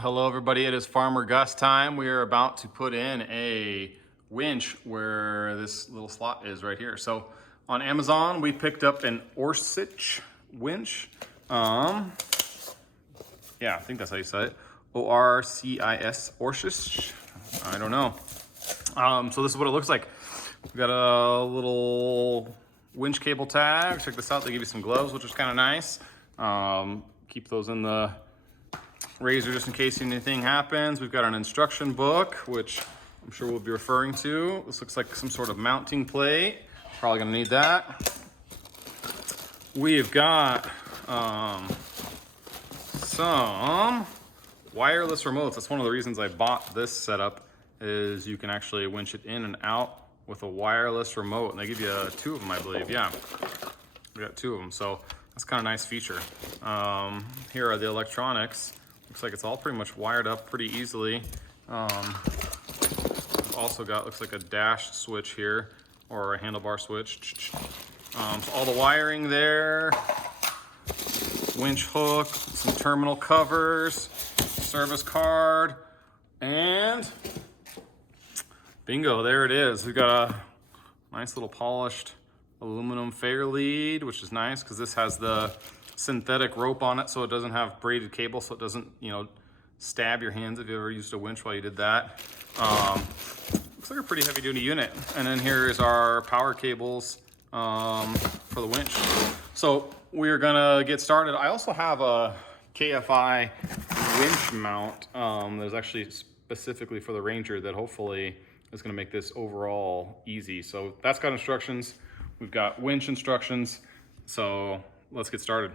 Hello everybody, it is Farmer Gus time. We are about to put in a winch where this little slot is right here. So on Amazon, we picked up an Orcish winch. Yeah, I think that's how you say it. O-R-C-I-S, Orcish. I don't know. So this is what it looks like. We got a little winch cable tag. Check this out, they give you some gloves, which is kind of nice. Keep those in the razor just in case anything happens. We've got an instruction book, which I'm sure we'll be referring to. This looks like some sort of mounting plate. Probably gonna need that. We've got some wireless remotes. That's one of the reasons I bought this setup, is you can actually winch it in and out with a wireless remote. And they give you two of them, I believe. Yeah, we got two of them. So that's kind of a nice feature. Here are the electronics. Looks like it's all pretty much wired up pretty easily. Also got, looks like a dash switch here, or a handlebar switch. So all the wiring there, winch hook, some terminal covers, service card, and bingo, there it is. We've got a nice little polished aluminum fair lead, which is nice because this has the synthetic rope on it, so it doesn't have braided cable, so it doesn't, stab your hands if you ever used a winch while you did that. Looks like a pretty heavy duty unit. And then here is our power cables for the winch. So we're gonna get started. I also have a KFI winch mount that's actually specifically for the Ranger that hopefully is gonna make this overall easy. So that's got instructions. We've got winch instructions. So let's get started.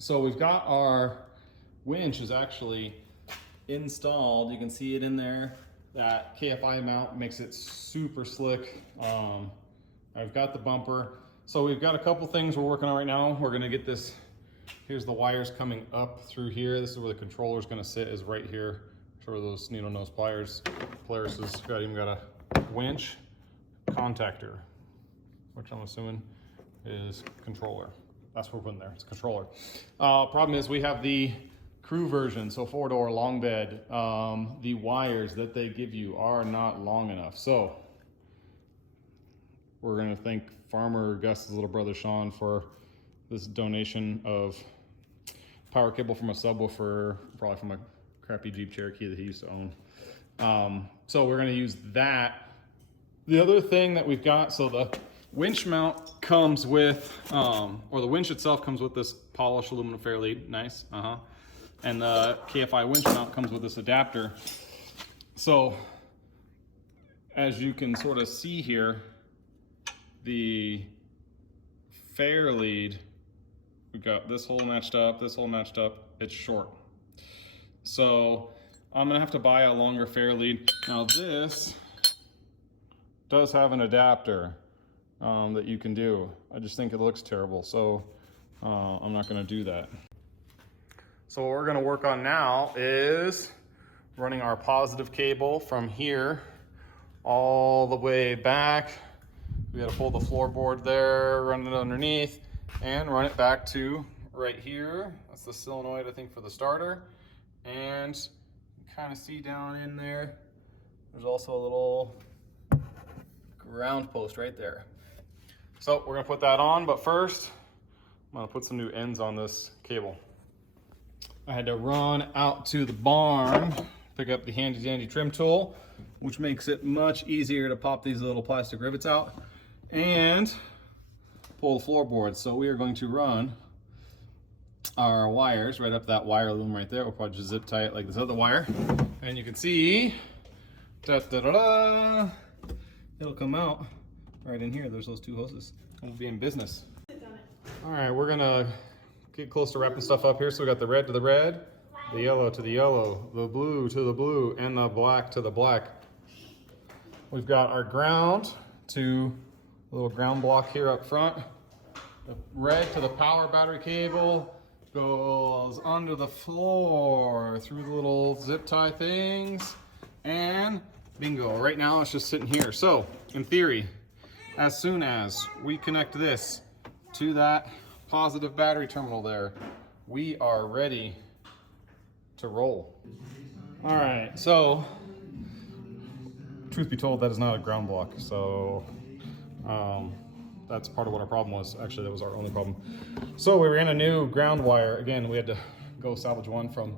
So we've got our winch is actually installed. You can see it in there. That KFI mount makes it super slick. I've got the bumper. So we've got a couple things we're working on right now. We're gonna get this, here's the wires coming up through here. This is where the controller's gonna sit, is right here. Sure, those needle nose pliers. Polaris has even got a winch contactor, which I'm assuming is controller. That's what we're putting there, it's a controller. Problem is we have the crew version, so 4-door long bed. The wires that they give you are not long enough. So we're gonna thank Farmer Gus's little brother Sean for this donation of power cable from a subwoofer, probably from a crappy Jeep Cherokee that he used to own. So we're gonna use that. The other thing that we've got, so the winch mount comes with, or the winch itself comes with this polished aluminum fair lead, nice, and the KFI winch mount comes with this adapter. So as you can sort of see here, the fair lead, we've got this hole matched up, this hole matched up, it's short. So I'm gonna have to buy a longer fair lead. Now this does have an adapter that you can do. I just think it looks terrible, so I'm not gonna do that. So what we're gonna work on now is running our positive cable from here all the way back. We gotta pull the floorboard there, run it underneath, and run it back to right here. That's the solenoid, I think, for the starter. And you can kind of see down in there, there's also a little ground post right there. So we're gonna put that on, but first, I'm gonna put some new ends on this cable. I had to run out to the barn, pick up the handy dandy trim tool, which makes it much easier to pop these little plastic rivets out and pull the floorboard. So we are going to run our wires right up that wire loom right there. We'll probably just zip tie it like this other wire. And you can see, it'll come out right in here. There's those two hoses. We'll be in business. All right, we're gonna get close to wrapping stuff up here. So we got the red to the red, the yellow to the yellow, the blue to the blue, and the black to the black. We've got our ground to a little ground block here up front. The red to the power battery cable goes under the floor through the little zip tie things, and bingo, right now it's just sitting here. So in theory, as soon as we connect this to that positive battery terminal there, we are ready to roll. All right, so truth be told, that is not a ground block. So that's part of what our problem was. Actually, that was our only problem. So we ran a new ground wire. Again, we had to go salvage one from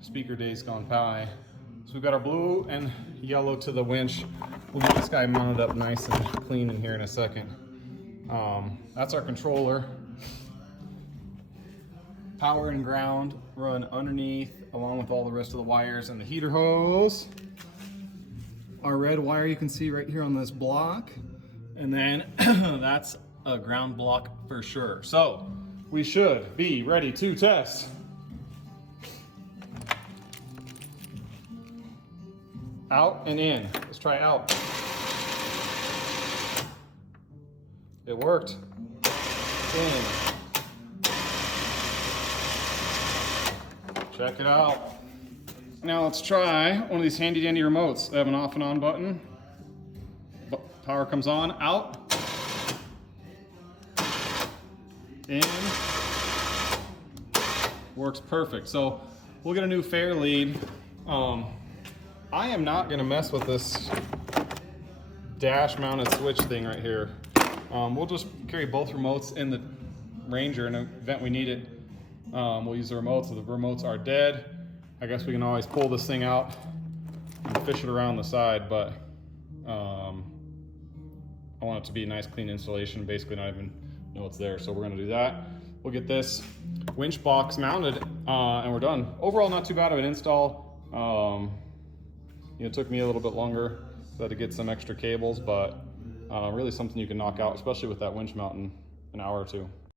speaker days gone by. So we've got our blue and yellow to the winch. We'll get this guy mounted up nice and clean in here in a second. That's our controller. Power and ground run underneath along with all the rest of the wires and the heater hose. Our red wire you can see right here on this block. And then that's a ground block for sure. So we should be ready to test. Out and in. Let's try out. It worked. In. Check it out. Now let's try one of these handy dandy remotes. They have an off and on button. Power comes on, out. In. Works perfect. So we'll get a new fair lead. I am not gonna mess with this dash mounted switch thing right here. We'll just carry both remotes in the Ranger in the event we need it. We'll use the remotes. If the remotes are dead, I guess we can always pull this thing out and fish it around the side, but I want it to be a nice clean installation, basically not even know it's there. So we're gonna do that. We'll get this winch box mounted and we're done. Overall, not too bad of an install. It took me a little bit longer. So I had to get some extra cables, but really something you can knock out, especially with that winch mount in an hour or two.